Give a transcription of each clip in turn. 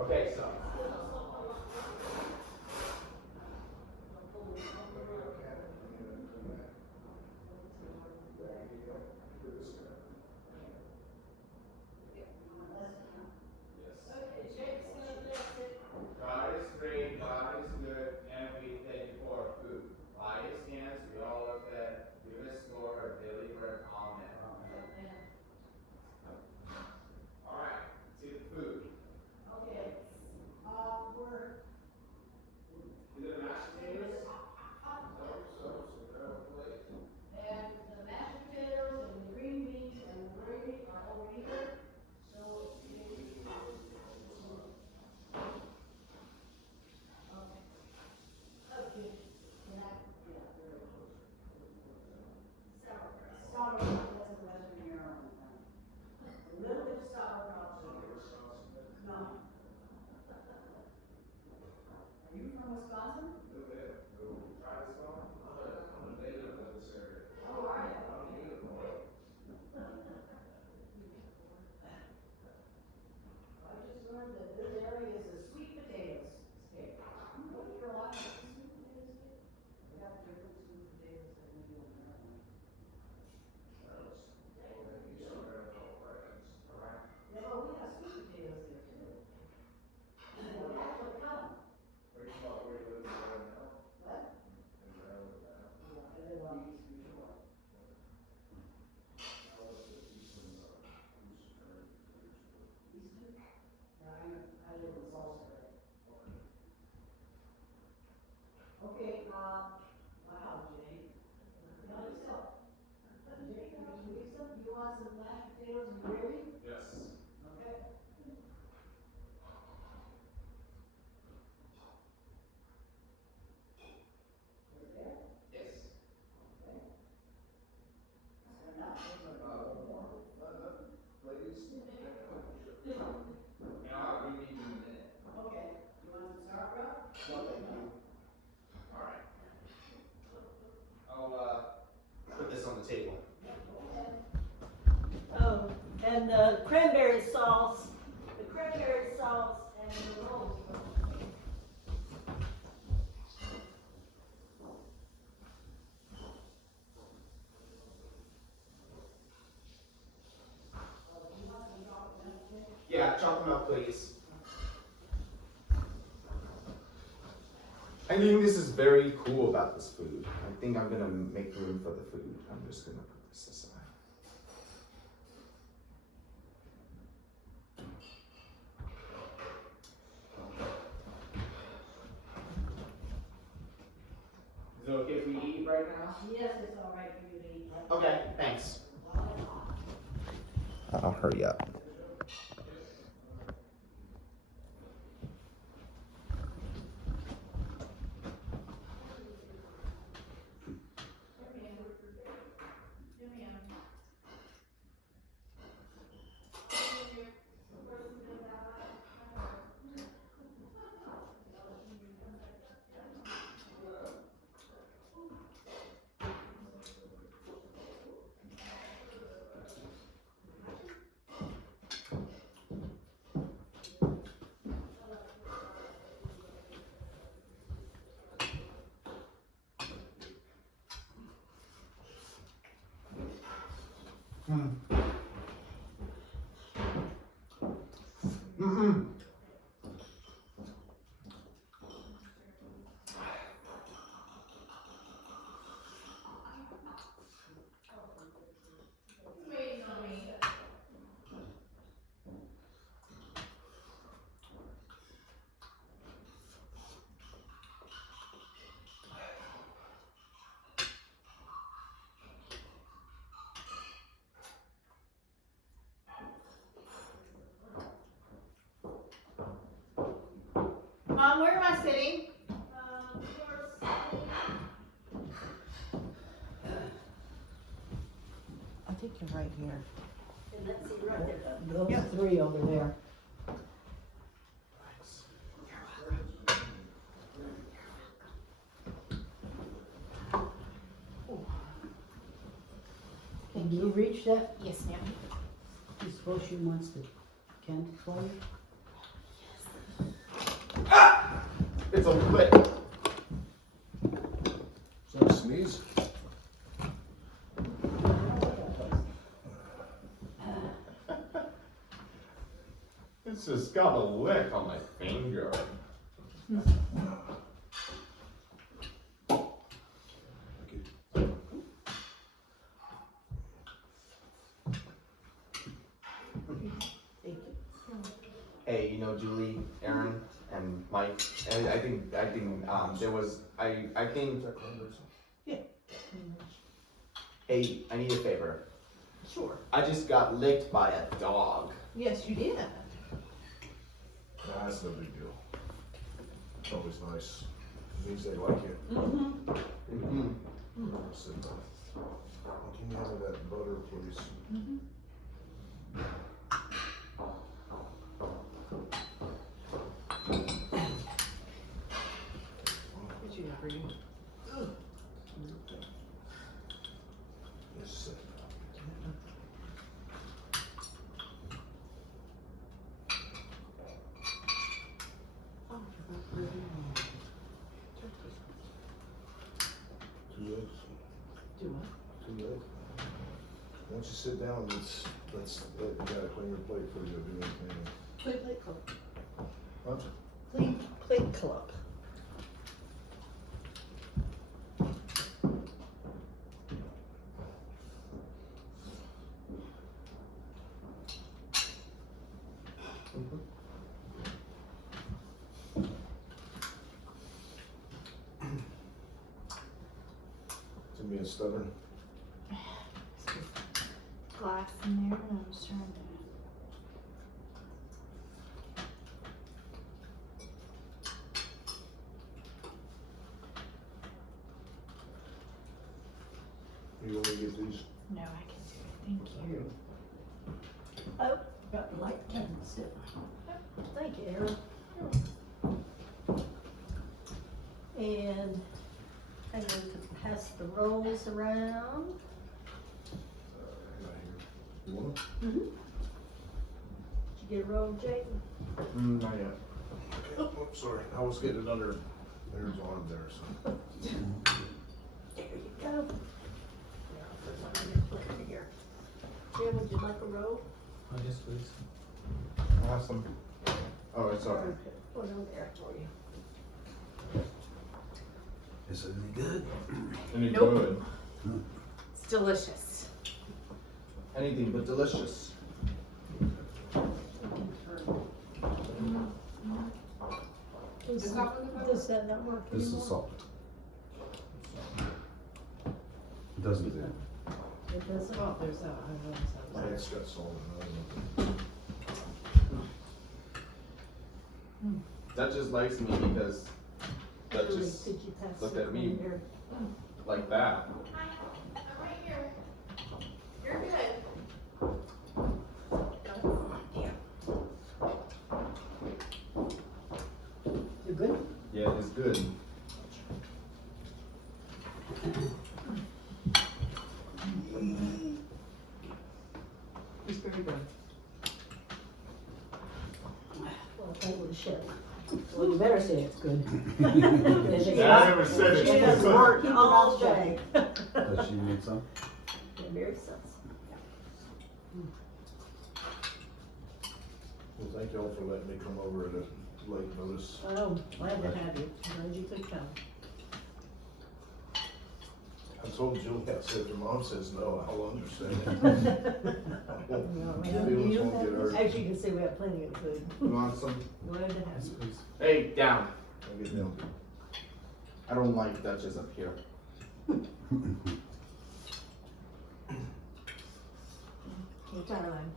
Okay, so. God is great, God is good, and we thank you for our food. By his hands we all are fed. Give us, Lord, our daily bread. Amen. All right, let's see the food. Okay. Is it the mashed potatoes? And the mashed potatoes and the green beans and the gravy are over here. So, okay. Can I? Yeah, very close. Sauerkraut, that's in Western Maryland. A little bit of sauerkraut. No. Are you from Wisconsin? Try this one. I'm a native of this area. Oh, are you? I just learned that this area is a sweet potatoes state. North Carolina is a sweet potato state. We got different sweet potatoes than we do in Maryland. Yeah, well, we have sweet potatoes there too. And we actually cut them. Are you about where you live in Maryland now? What? In Maryland now? Yeah, I live on the Eastern Shore. Eastern? Yeah, I live in Salisbury. Okay, wow, Jay. Now yourself. Jay, Lisa, you want some mashed potatoes and gravy? Yes. Okay. Right there? Yes. Okay. Enough? Please. And I'll have green beans in a minute. Okay. You want some sauerkraut? No, thank you. All right. I'll put this on the table. Yeah, go ahead. Oh, and the cranberry sauce and the rolls. Yeah, chop them up, please. I think this is very cool about this food. I think I'm gonna make room for the food. I'm just gonna put this aside. Is it okay if we eat right now? Yes, it's all right for you to eat. Okay, thanks. I'll hurry up. Mom, where am I sitting? I think you're right here. And let's see right there. Those three over there. Can you reach that? Yes, ma'am. You suppose she wants the Kent for you? Ah! It's a lick. Is that a sneeze? It's just got a lick on my finger. Hey, you know Julie, Aaron, and Mike, and I think there was I think. Yeah. Hey, I need a favor. Sure. I just got licked by a dog. Yes, you did. Nah, that's no big deal. It's always nice. It means they like you. Mm-hmm. Sit down. Can you have that butter, please? What you got for you? Yes, sir. Oh, really? Two eggs. Do what? Two eggs. Once you sit down, you gotta clean your plate before you go do anything. Clean plate club. What? Clean plate club. To being stubborn. Glass in there, and I was trying to. You want me to get these? No, I can do it. Thank you. Oh, got the light candles. Thank you, Aaron. And I'm going to pass the rolls around. Right here. You want them? Did you get a roll, Jake? Not yet. Okay. Oh, sorry. I was getting it under Aaron's arm there, so. There you go. Now, put mine in here. Jim, would you like a roll? Oh, yes, please. Awesome. Oh, it's alright. Put it on there for you. Is it any good? Any Nope. good? It's delicious. Anything but delicious. Does that not work This anymore? is salt. It doesn't do. It doesn't? Oh, there's that. I know My that. head's got salt in it. That just likes me because that Julie, just could you pass looked it at me. on here? like that. I'm right here. You're good. You good? Yeah, it's good. It's very good. Well, thank the chef. Well, you better say it's good. I never said it. She has worked all day. Does she need some? Yeah, Mary says. Well, thank y'all for letting me come over at a late notice. Oh, glad to have you. Glad you could come. I told Julie, I said, if your mom says no, I'll understand. Feelings won't get hurt. As you can see, we have plenty of food. You want some? Glad to have you. Hey, down. I'll get down. I don't like Duchess up here. Anytime.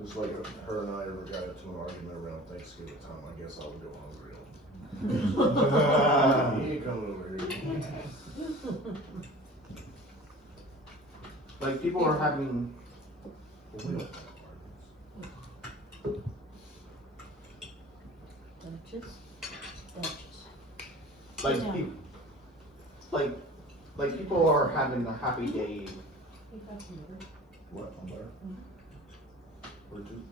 Just like her and I ever got into an argument around Thanksgiving time, I guess I would go hungry. He ain't coming over here. Like people are having. Well, we don't have arguments. Duchess. Duchess. Like, Yeah. like people are having a happy day. What, on there? Where'd you?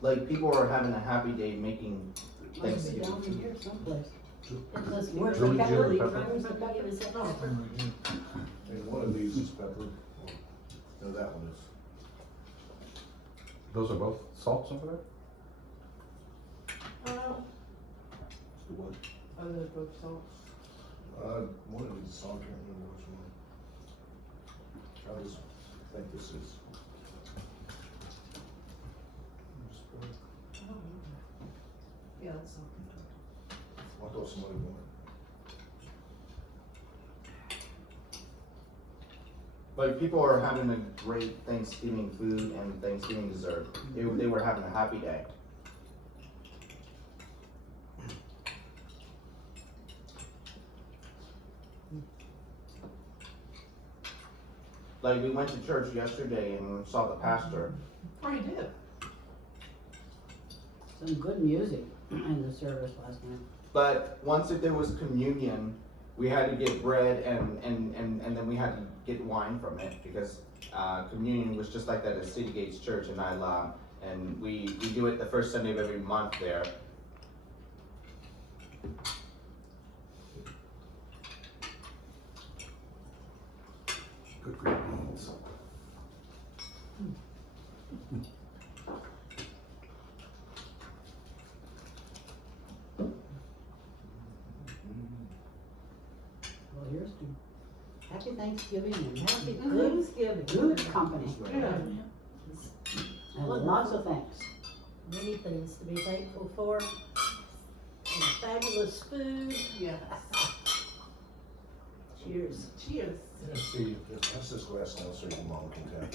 like people are having a happy day making Must be Thanksgiving down in food. here someplace. It must be Where's Julie, the Julie pepper? pepper? Where's the pepper? Is that pepper? And one of these is pepper. No, that one is. Those are both salts over there? What? Are those both salts? One of these is salt, I can't remember which one. I just think this is. Yeah, that's salt. I thought somebody wanted. Like people are having a great Thanksgiving food and Thanksgiving dessert. They were having a happy day. Like we went to church yesterday and saw the pastor. Oh, you did? Some good music in the service last night. But once there was communion, we had to get bread and then we had to get wine from it because communion was just like that at City Gates Church in Islam. And we do it the first Sunday of every month there. Good green beans. Well, here's to happy Thanksgiving and happy Thanksgiving. Good company. Yeah. And lots of thanks. Many things to be thankful for. And fabulous food. Yes. Cheers. Cheers. Yeah, see, that's this glass now so your mom can tap.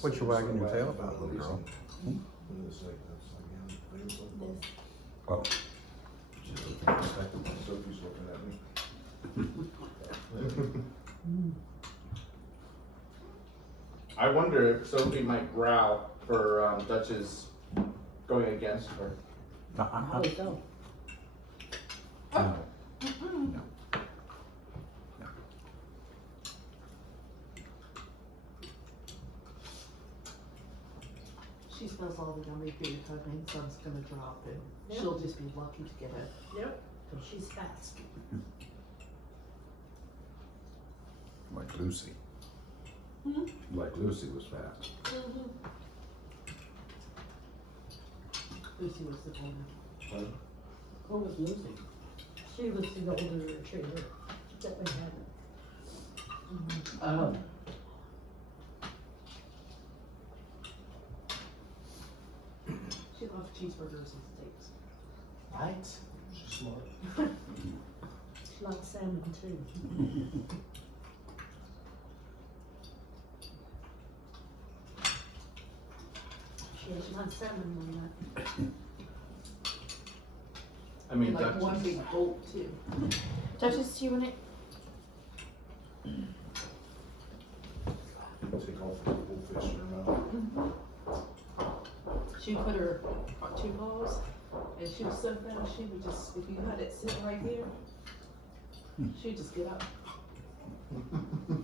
What you wagging your tail about, little girl? Oh. Sophie's looking at me. I wonder if Sophie might growl for Dutch's going against her. Probably so. No. She smells all the yummy food her grandson's gonna drop and Yep. she'll just be lucky to get it. Yep. She's fast. Like Lucy. Like Lucy was fast. Lucy was the one. Who was losing? She was the older retriever that we had. Oh. She loves cheeseburgers and steaks. Right? She's smart. She likes salmon too. She has my salmon on that. I mean, And like Dutch one is- big gulp too. Duchess, do you want it? Take off the whole fish in her mouth. She put her on 2 paws and she was so fast she would just, if you had it sit right here, she'd just get up.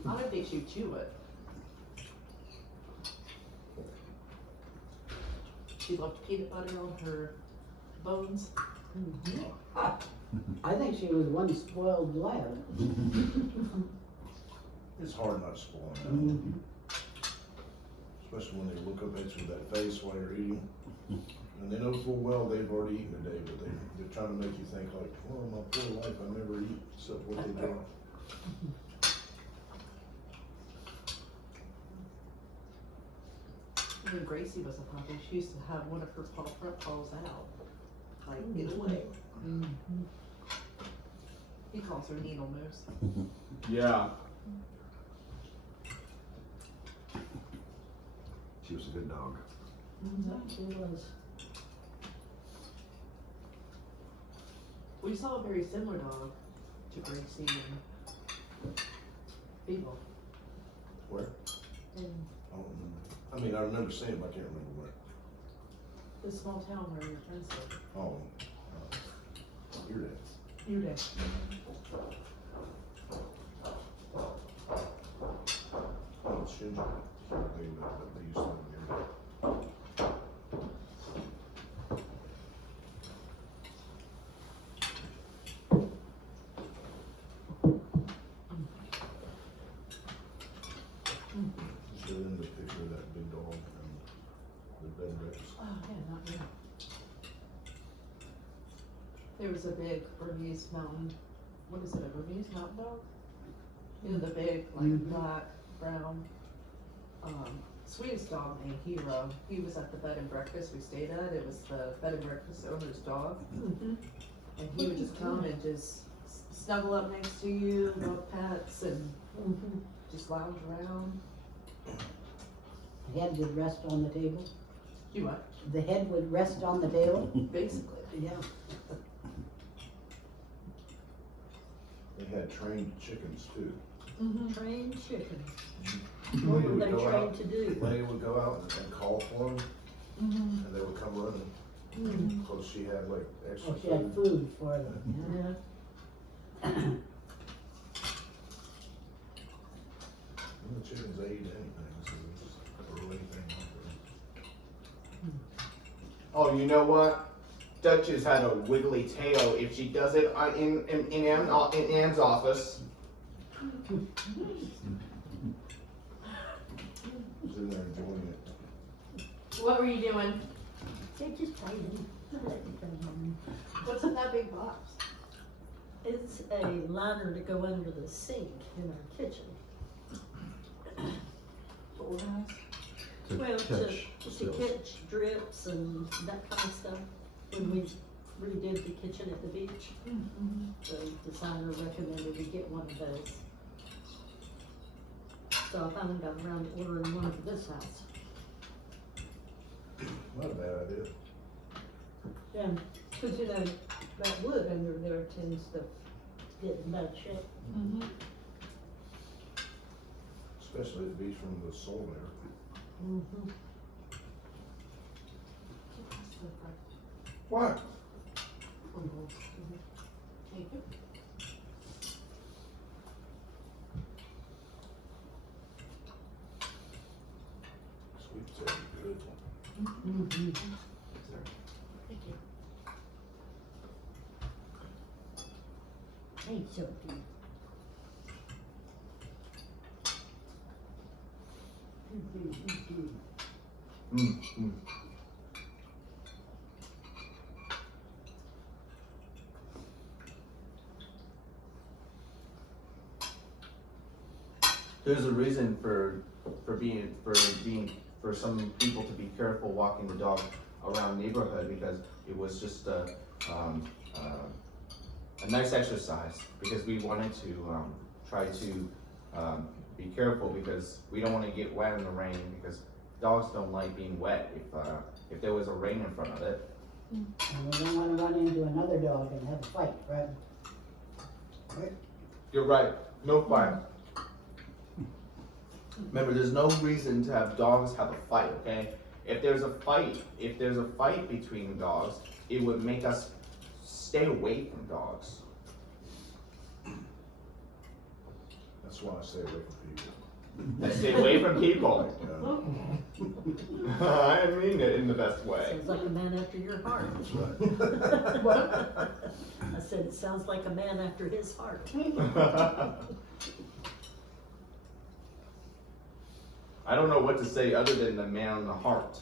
I don't think she'd chew it. She loved peanut butter on her bones. I think she was one spoiled lad. It's hard not to spoil them. Especially when they look up at you with that face while you're eating. And they know full well they've already eaten a day, but they're trying to make you think like, well, my poor life, I never eat except what they do. When Gracie was a puppy, she used to have one of her front paws out, like in the way. He calls her needle nose. Yeah. She was a good dog. She was. We saw a very similar dog to Gracie, and people. Where? In I don't remember. I mean, I remember seeing it, but I can't remember where. the small town where your friends live. Oh, you're dead. You did. Oh, it's Shinji. They used to live there. Showed them the picture of that big dog and the bed and breakfast. Oh, yeah, not yet. There was a big Bernese mountain, what is it, a Bernese mountain dog? You know, the big, like, black, brown, sweetest dog named Hero. He was at the bed and breakfast we stayed at. It was the bed and breakfast owner's dog. And he would just come and just snuggle up next to you, love pets, and just lounge around. The head would rest on the table. You what? The head would rest on the table. Basically. Yeah. They had trained chickens too. Trained chickens. Lenny What were would they go trained out- to do? Lenny would go out and call for them, and they would come running. Cause she had like extra Oh, she had food. food for them. Yeah. And the chickens ate anything, so it was just throw anything out there. Oh, you know what? Duchess had a wiggly tail. If she does it in Anne's office, Was in there enjoying it. What were you doing? They just playing. What's in that big box? It's a liner to go under the sink in our kitchen. To organize? To Well, catch to spills. catch drips and that kind of stuff. When we redid the kitchen at the beach, the designer recommended we get one of those. So I finally got around to ordering one for this house. Not a bad idea. Yeah, cause you know, that wood under there tends to get in bad shape. Especially at the beach from the soil there. What? Thank you. Sweet potato, good. Thank you. Ain't so good. there's a reason for some people to be careful walking the dog around the neighborhood, because it was just a nice exercise, because we wanted to try to be careful, because we don't want to get wet in the rain, because dogs don't like being wet if there was a rain in front of it. And we don't wanna run into another dog and have a fight, right? You're right, no fight. Remember, there's no reason to have dogs have a fight, okay? If there's a fight between dogs, it would make us stay away from dogs. That's why I stay away from people. Stay away from people. Yeah, I mean it in the best way. Sounds like a man after your heart. that's right. What? I said, it sounds like a man after his heart. I don't know what to say other than the man on the heart.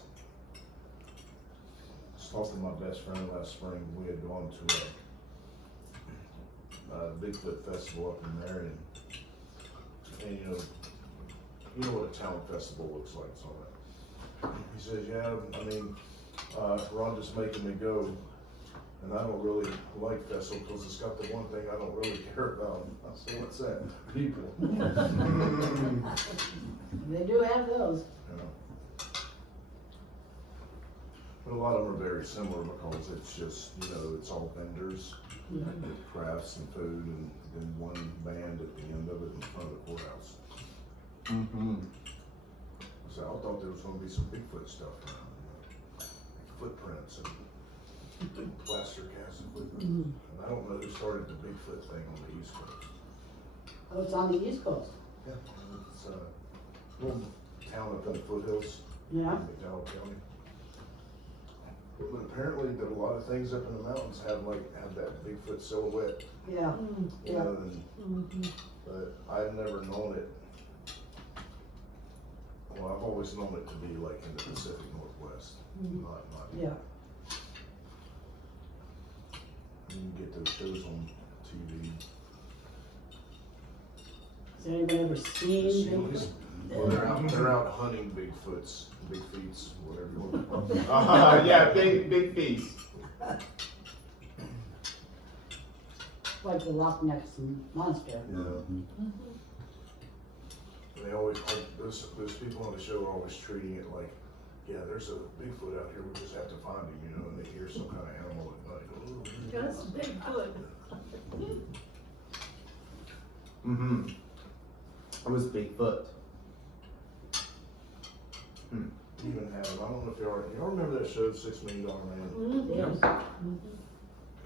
I was talking to my best friend last spring. We had gone to a Bigfoot festival up in Marion. And you know what a town festival looks like, so that. He says, yeah, I mean, Rhonda's making me go, and I don't really like festival because it's got the one thing I don't really care about. I said, what's that? People. They do have those. You know. But a lot of them are very similar because it's just, it's all vendors, crafts and food, and then one band at the end of it in front of the courthouse. thought there was gonna be some Bigfoot stuff around, footprints and plaster cast of footprints. Mhm. And I don't know who started the Bigfoot thing on the East Coast. Oh, it's on the East Coast. Yeah. It's a little town up in the foothills. Yeah. In McDowell County. But apparently that a lot of things up in the mountains have that Bigfoot silhouette, Yeah. you know, and, Mhm. but I've never known it. Well, I've always known it to be like in the Pacific Northwest, not. Yeah. You can get those shows on TV. Has anybody ever seen Bigfoot? Well, they're out hunting Bigfoots, big feets, whatever you want to call them. Yeah, big feast. Like the Loch Ness Monster. Yeah. They always, those people on the show are always treating it like, yeah, there's a Bigfoot out here, we just have to find him, you know, and they hear some kind of animal at night. Oh, That's Bigfoot. Mm-hmm. It was Bigfoot. even have, I don't know if y'all remember that show, $6 Million Man? Yes. Back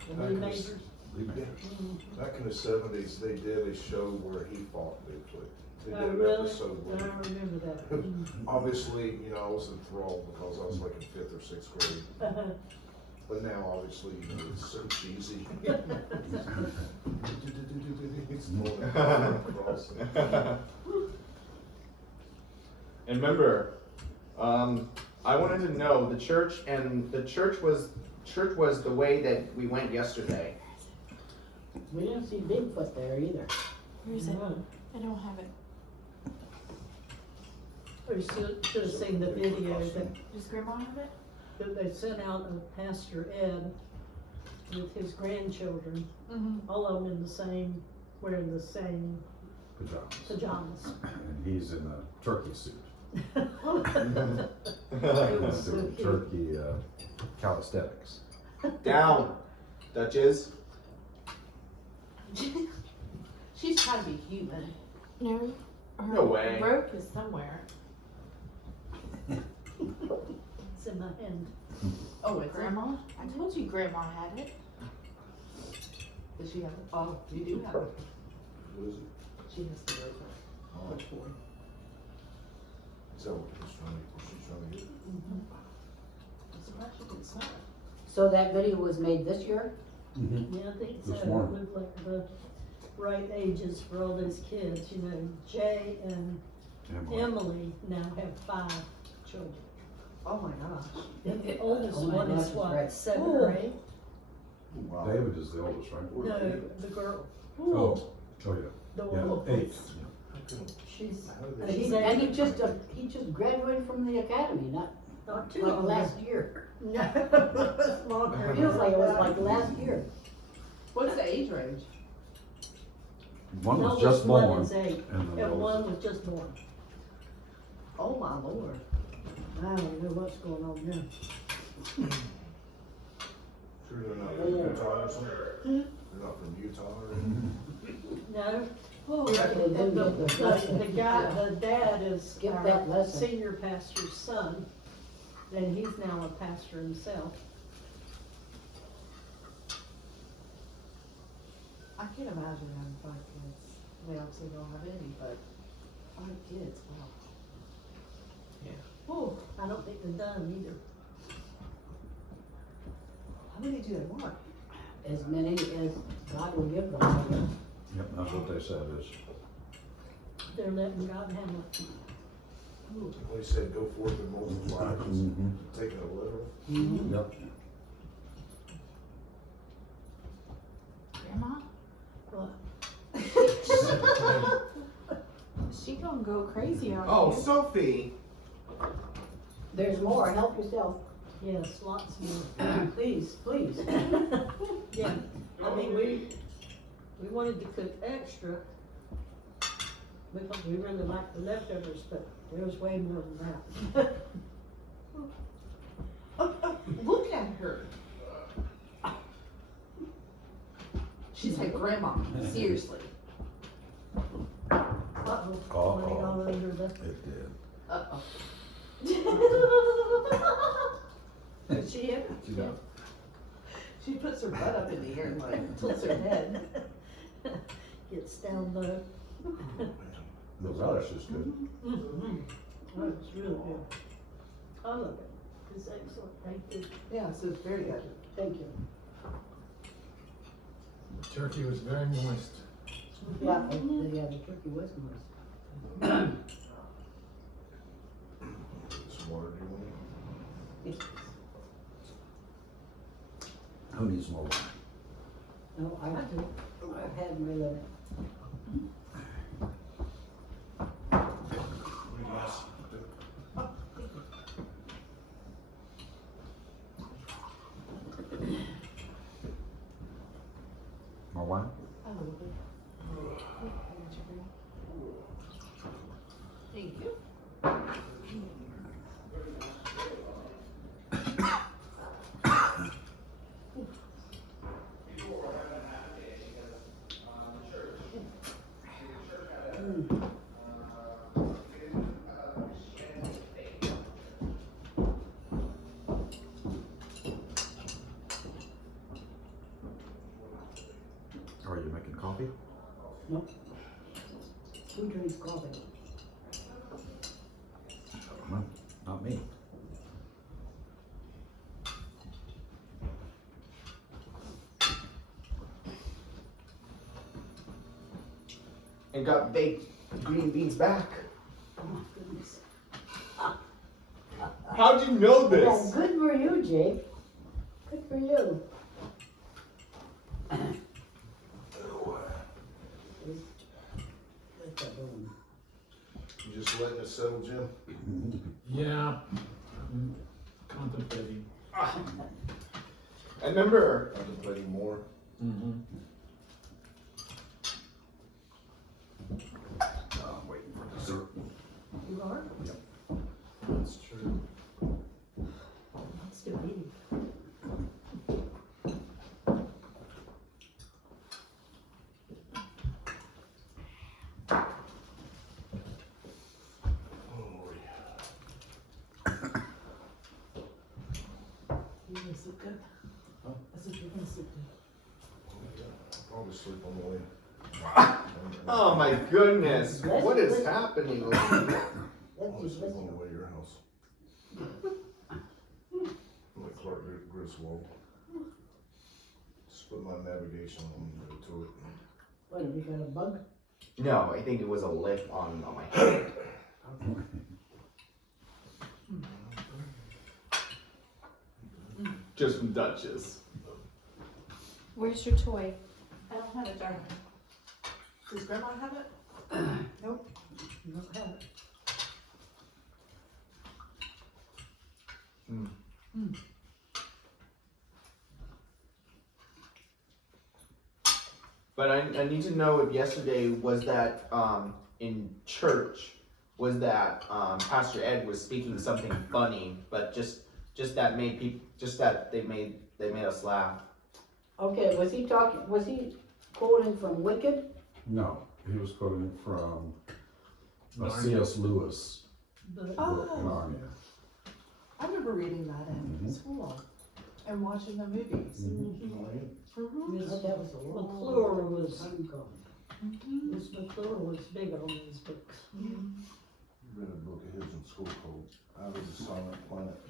The in the majors. s- Back in the '70s, they did a show where he fought Bigfoot. They Oh, did an really? episode I where, remember that. obviously, you know, I was enthralled because I was like in 5th or 6th grade. But now, obviously, you know, it's so cheesy. It's going across. And remember, I wanted to know the church was the way that we went yesterday. We didn't see Bigfoot there either. Where is it? No. I don't have it. We should have seen the video Does Grandma have it? that they sent out of Pastor Ed with his grandchildren, Mm-hmm. all of them wearing the same pajamas. And he's in a turkey suit. It was so Doing cute. turkey calisthenics. Down, Duchess. She's trying to be human. No. Her No way. Rope is somewhere. It's in my hand. Oh, it's Grandma? I told you Grandma had it. Does she have it? Oh, you do have it. What is it? She has the rope. Oh, Which one? is that what she's trying to get? I'm surprised she didn't smell it. So that video was made this year? Yeah, I think so. This It morning. looked like the right ages for all those kids, you know. Jay and Emily now have 5 children. Oh my gosh. And the oldest Oh my one gosh, is what, right. 7 or 8? Wow. David is the oldest, right? No, the girl, Oh, yeah. the Yeah, one, 8. she's How did And they- he just graduated from the academy, not not too like long last ago. year. No, it's longer. It feels like it was like last year. What's the age range? One The was oldest just one born, is 8, and the and one oldest. was just born. Oh my lord. I don't know what's going on there. Sure they're not from Utah or something? They're not from Utah or? No, Oh, the guy, the dad is Skip our that lesson. senior pastor's son, and he's now a pastor himself. I can't imagine having 5 kids. I mean, obviously don't have any, but 5 kids, wow. Oh, I don't think they're done either. How many do they want? As many as God will give them, I guess. Yep, that's what they said is, They're letting God handle it. They said go forth and multiply, just taking it literal. yep. Grandma? What? She gonna go crazy on Oh, you. Sophie. There's more, help yourself. Yes, lots more. Please, please. Yeah, I mean, we wanted to cook extra because we really liked the leftovers, but there was way more than that. Look at her. She's like Grandma. Seriously. Uh-oh, Uh-oh. money all under the, It did. Uh-oh. Does she ever? She does. She puts her butt up in the air and like tilts her head. Gets down low. The relish is good. Mm-hmm. Oh, it's really good. I love it. It's excellent. Thank you. Yeah, so it's very good. Thank you. The turkey was very moist. Yeah, the turkey was moist. Some water, do you want? Who needs more wine? No, I do. I've had my limit. More wine? I love it. Thank you. Are you making coffee? Who drinks coffee? No, not me. And got baked green beans back. Oh my goodness. How'd you know That's this? good for you, Jake. Good for you. Let that alone. You just letting it settle, Jim? Yeah, I'm contemplating. I remember. Contemplating more. Mm-hmm. I'm waiting for dessert. You are? That's true. I'm still eating. Oh, Lordy. You gonna sleep good? Huh? I said you're gonna sleep good. I'll probably sleep on the way. Oh my goodness. Let's- What is let's- happening? Let's I'll just sleep on listen. the way to your house. I'm like Clark Griswold. Just put my navigation on and go to it. What, have you got a bug? No, I think it was a lick on my head. Just from Duchess. Where's your toy? I don't have it, darling. Does grandma have it? Nope. You don't have it. But I need to know if yesterday was that in church, was that Pastor Ed was speaking something funny, but just that made people, just that they made us laugh. Okay, was he quoting from Wicked? No, he was quoting from a Narnia. C.S. Lewis But book in Oh, Narnia. I remember reading that in Mhm. school and watching the movies. Miss But that was a long McClure was, time ago. Miss McClure was big on these books. I read a book of his in school called Out of the Silent Planet.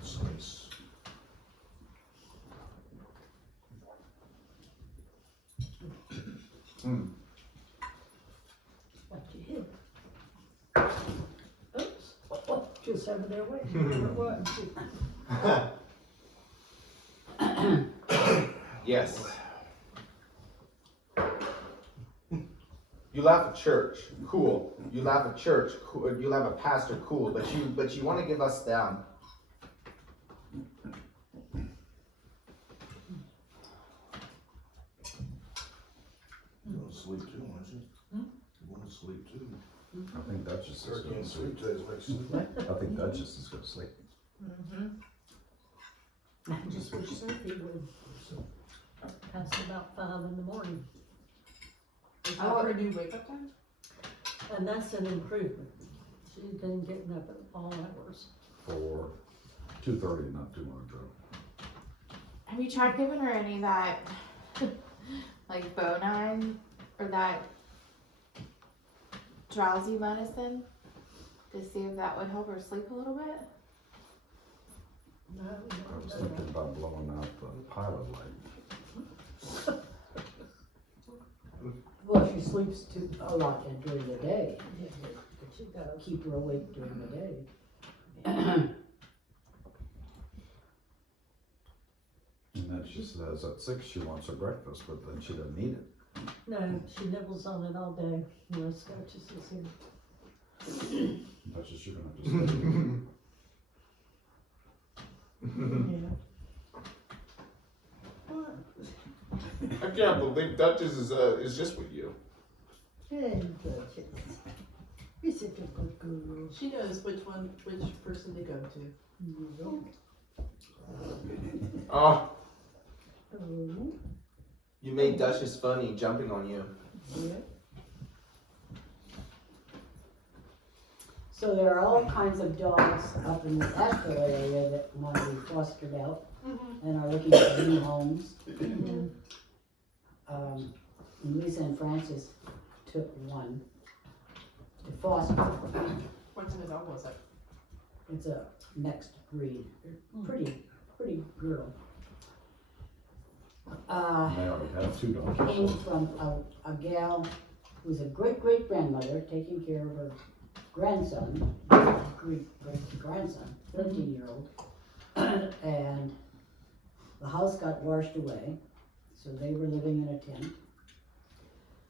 It's nice. What you hit? Oops, just over there waiting. What? Yes. You laugh at church, cool. You laugh at church, cool. You laugh at pastor, cool. But you want to give us down. You want to sleep too, aren't you? You want to sleep too. I think Duchess is Turkey gonna and sleep. sweet potatoes make sleep. I think Duchess is gonna sleep. I just wish Sophie would pass about 5 in the morning. Is that her new wake up time? And that's an improvement. She's been getting up at all hours. For 2:30 not too long ago. Have you tried giving her any of that, like Bonine or that drowsy medicine to see if that would help her sleep a little bit? No, I was thinking about blowing out the pilot light. Well, she sleeps a lot during the day, but she does. keep her awake during the day. And then she says at 6 she wants her breakfast, but then she doesn't eat it. No, she nibbles on it all day. No scratches is here. That's just you're gonna have to stay. Yeah. I can't believe Duchess is just with you. And you're such a good girl. She knows which person to go to. You Oh, Oh, you made Duchess funny jumping on you. yeah. So there are all kinds of dogs up in the Asheville area that want to be fostered out and are looking for new homes. Lisa and Francis took one to foster. What kind of dog was it? It's a mixed breed, pretty girl. They already have 2 dogs. Came from a gal who's a great grandmother taking care of her grandson, great grandson, 13-year-old, and the house got washed away, so they were living in a tent.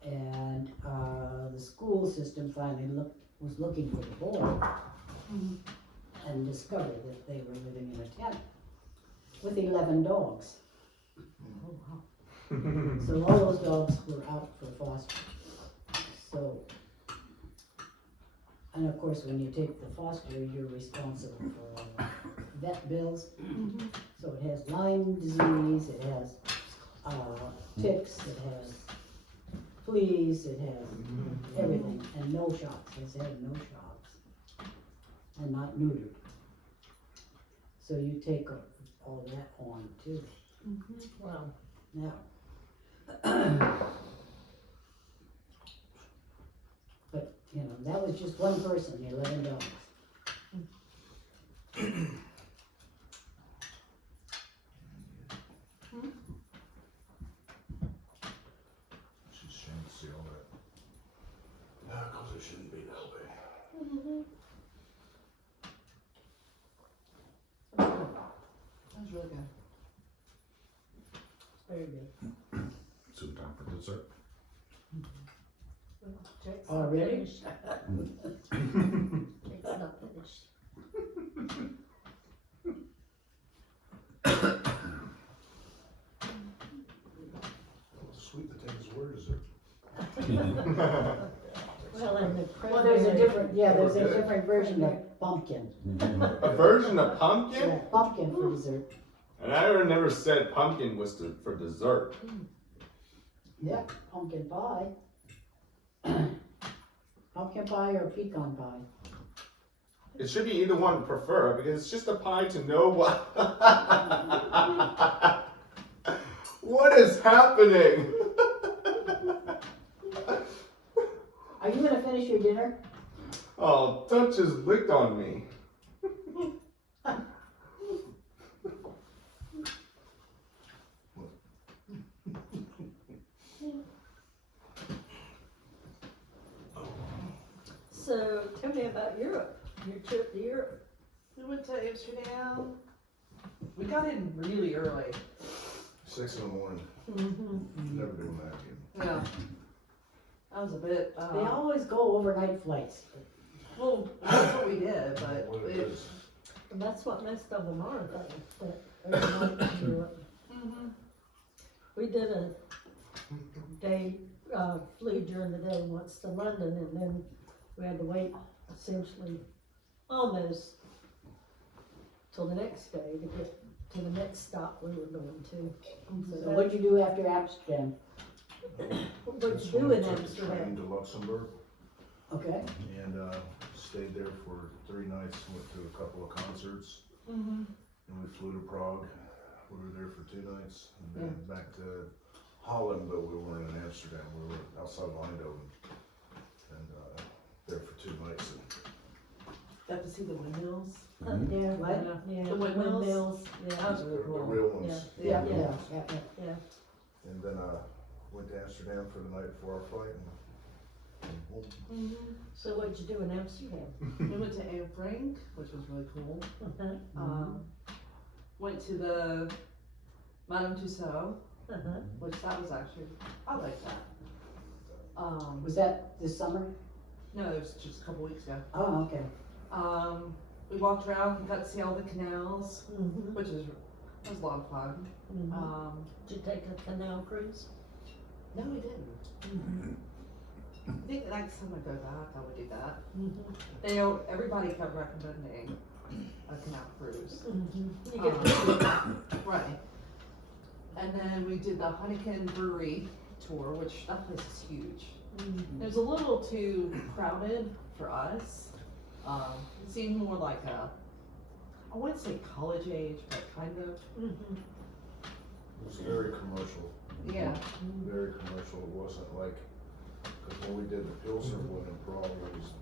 And the school system finally was looking for the boy and discovered that they were living in a tent with 11 dogs. Oh, wow. So all those dogs were out for foster. So, and of course, when you take the foster, you're responsible for all the vet bills. So it has Lyme disease, it has ticks, it has fleas, it has everything, and no shots. It's had no shots, and not neutered. So you take all that on too. Wow. Now, but, you know, that was just one person, the 11 dogs. She's ashamed to see all that. Yeah, 'cause it shouldn't be that way. That was really good. Very good. Soon time for dessert. Well, Jake's not Already? finished. Jake's not finished. Well, the sweet potatoes were dessert. Well, and the Well, there's a cranberry- different version of pumpkin. A version of pumpkin? Yeah, pumpkin for dessert. And I never said pumpkin was for dessert. Yeah, pumpkin pie. Pumpkin pie or pecan pie. It should be either one prefer because it's just a pie to know what. What is happening? Are you gonna finish your dinner? Oh, Duchess licked on me. So, tell me about Europe, your trip to Europe. We went to Amsterdam. We got in really early. 6 in the morning. Mm-hmm. Never doing that again. Yeah. That was a bit, They always go overnight flights. well, that's what we did, but What it is. And that's what most of them are, but they're not in Europe. We did a day, flew during the day once to London, and then we had to wait essentially almost till the next day to get to the next stop we were going to. So what'd you do after Amsterdam? What'd That's you do when in we took the Amsterdam? train to Luxembourg. Okay, and, stayed there for 3 nights, went to a couple of concerts, Mm-hmm. and we flew to Prague. We were there for 2 nights, and then back to Holland, but we weren't in Amsterdam, we were outside of Eindhoven. And, there for 2 nights. Got to see the windmills. Up there, What? yeah, The windmills? yeah. That was really The cool. real ones. Yeah. yeah, The real ones. yeah. And then, went to Amsterdam for the night before our flight, and home. Mm-hmm. So what'd you do in Amsterdam? We went to Anne Frank, which was really cool. Went to the Madame Tussauds, which that was actually, I like that. Was that this summer? No, it was just a couple weeks ago. Oh, okay. We walked around, we got to see all the canals, Mhm. which was a lot of fun. Mhm. Did you take a canal cruise? No, we didn't. I think the next time I go back, I would do that. They know, everybody kept recommending a canal cruise. You get to see that. Right. And then we did the Heineken Brewery tour, which that place is huge. It was a little too crowded for us. It seemed more like I wouldn't say college age, but kind of. It was very commercial, Yeah. very commercial, it wasn't like, cause when we did the Pilsner one in Prague, it was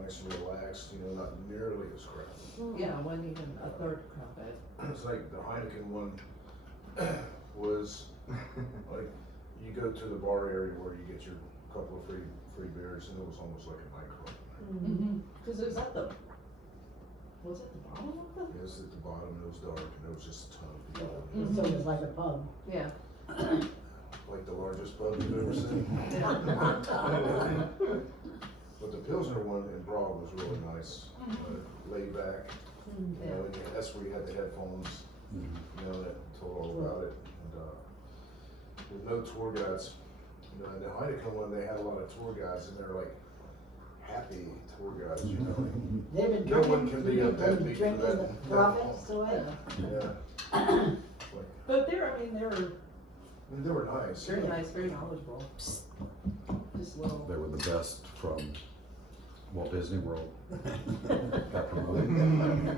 nice and relaxed, not nearly as crowded. Yeah, it wasn't even a third crowded. It's like the Heineken one was, like, you go to the bar area where you get your couple of free beers, and it was almost like a nightclub. Cause it was at the, was it the bottom of the? It was at the bottom, it was dark, and there was just a ton of people. So it was like a pub. Yeah. Like the largest pub you've ever seen. But the Pilsner one in Prague was really nice, laid back. And that's where you had the headphones, that told all about it. And, with no tour guides, and the Heineken one, they had a lot of tour guides, and they're like happy tour guides, They've been No one drinking, can be they've been upbeat for drinking the that profits away. Yeah. But they were They were nice. very nice, very knowledgeable. Just little. They were the best from Walt Disney World. Got promoted.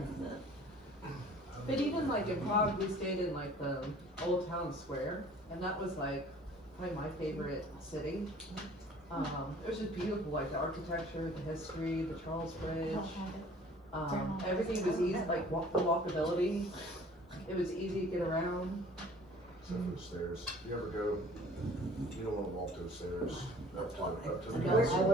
But even like in Prague, we stayed in like the old town square, and that was like probably my favorite city. It was just beautiful, like the architecture, the history, the Charles Bridge. Everything was easy, like the walkability. It was easy to get around. Except for the stairs. If you ever go, you don't wanna walk those stairs up to the Where castle.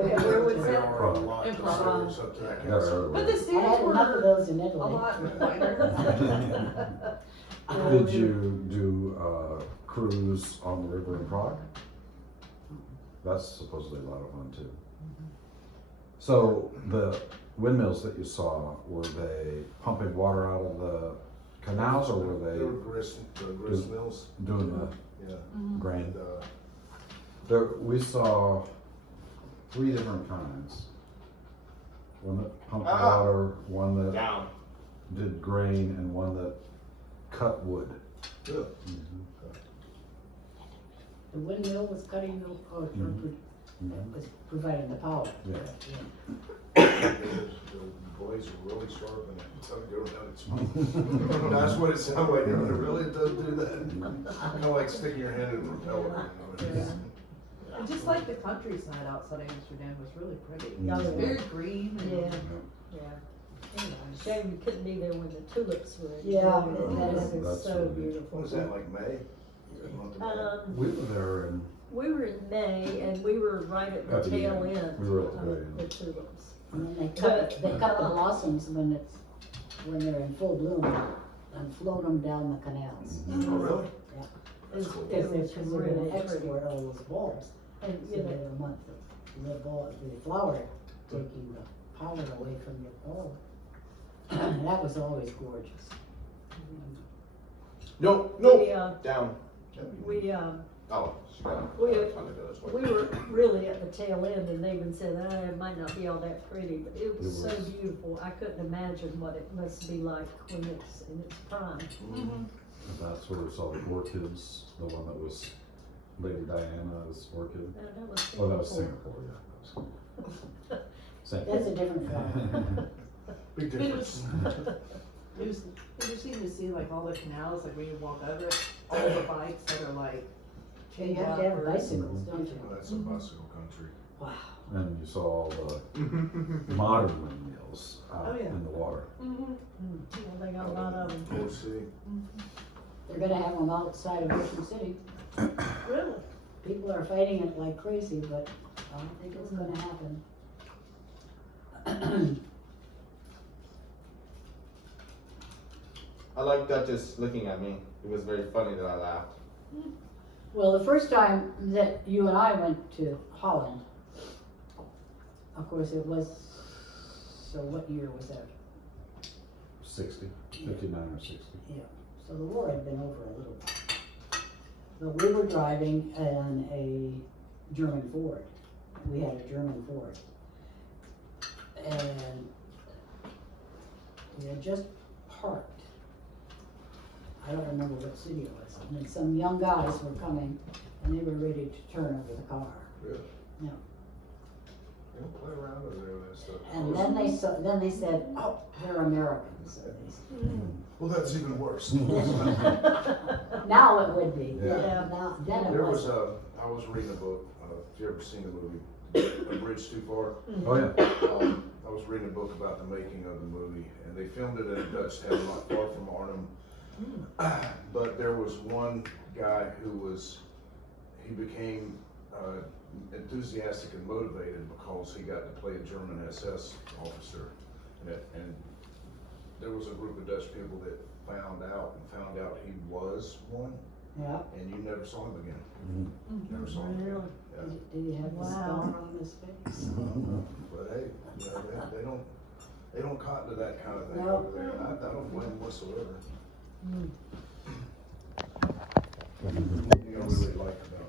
was There that? are a lot In of Prague. stairs up to that Yeah, castle. But the I stairs had enough of were those in a Italy. lot wider. Did you do a cruise on the river in Prague? That's supposedly a lot of fun too. So the windmills that you saw, were they pumping water out of the canals, or were They they were grist mills, doing the yeah. grain? And, There, we saw 3 different kinds. One that pumped water, one that Down. did grain, and one that cut wood. good. The windmill was cutting the, or was providing the power. Yeah. The blades are really sharp and it's gonna go down its mouth. That's what it sounded like, it really does do that. Kinda like sticking your hand in a propeller. And just like the countryside outside Amsterdam was really pretty. Yeah. It was very green. And Yeah, very nice. shame you couldn't be there when the tulips were. in Yeah, bloom. that That is- is that's so really- beautiful. What was that, like May? Is that month of May? We were there and We were in May and we were right at the At the tail end. end We were at the of very end. the tulips. And then they cut the blossoms when they're in full bloom and float them down the canals. Oh, really? It Because was they're really gonna pretty. export all those bulbs. And, So you they know, have a month of the flower taking the power away from your bulb. That was always gorgeous. No, we, no, down. we, Oh, she got it. We- I was trying to go this way. we were really at the tail end and they even said, it might not be all that pretty, but it was so It was. beautiful. I couldn't imagine what it must be like when it's in its prime. that's where we saw the orchids, the one that was Lady Diana's orchid. And that was Oh, that was beautiful. Singapore, yeah. Same. That's a different flag. Big difference. It was interesting to see like all the canals, like when you walk over it, all the bikes that are like Okay, you chained have up to have or. bicycles, don't you? Well, that's a bicycle country. Wow. And you saw all the modern windmills out Oh, yeah. in the water. Mhm. Yeah, they got a lot of them. Ford City. They're gonna have them outside of Ocean City. Really? People are fighting it like crazy, but I don't think it's gonna happen. I like Duchess looking at me. It was very funny that I laughed. Well, the first time that you and I went to Holland, of course it was, so what year was that? 60, 59 or 60. So the war had been over a little. But we were driving in a German Ford. We had a German Ford. And we had just parked. I don't remember what city it was. And then some young guys were coming and they were ready to turn over the car. Really? Yeah. They don't play around over there with that stuff. And then they said, oh, they're Americans. So they said, Well, that's even worse. now it would be. Yeah. Now, then it There was was. I was reading a book, if you ever seen the movie, A Bridge Too Far? Oh, yeah. I was reading a book about the making of the movie, and they filmed it in a Dutch town not far from Arnhem. But there was one guy he became enthusiastic and motivated because he got to play a German SS officer. And there was a group of Dutch people that found out he was one, Yeah. and you never saw him again. Mhm. Never saw him again. Really? Yeah. Did he have a Wow. scar on his face? But hey, you know, they don't cotton to that kind of thing No. over there. I don't blame them whatsoever. Mm. One thing I really like about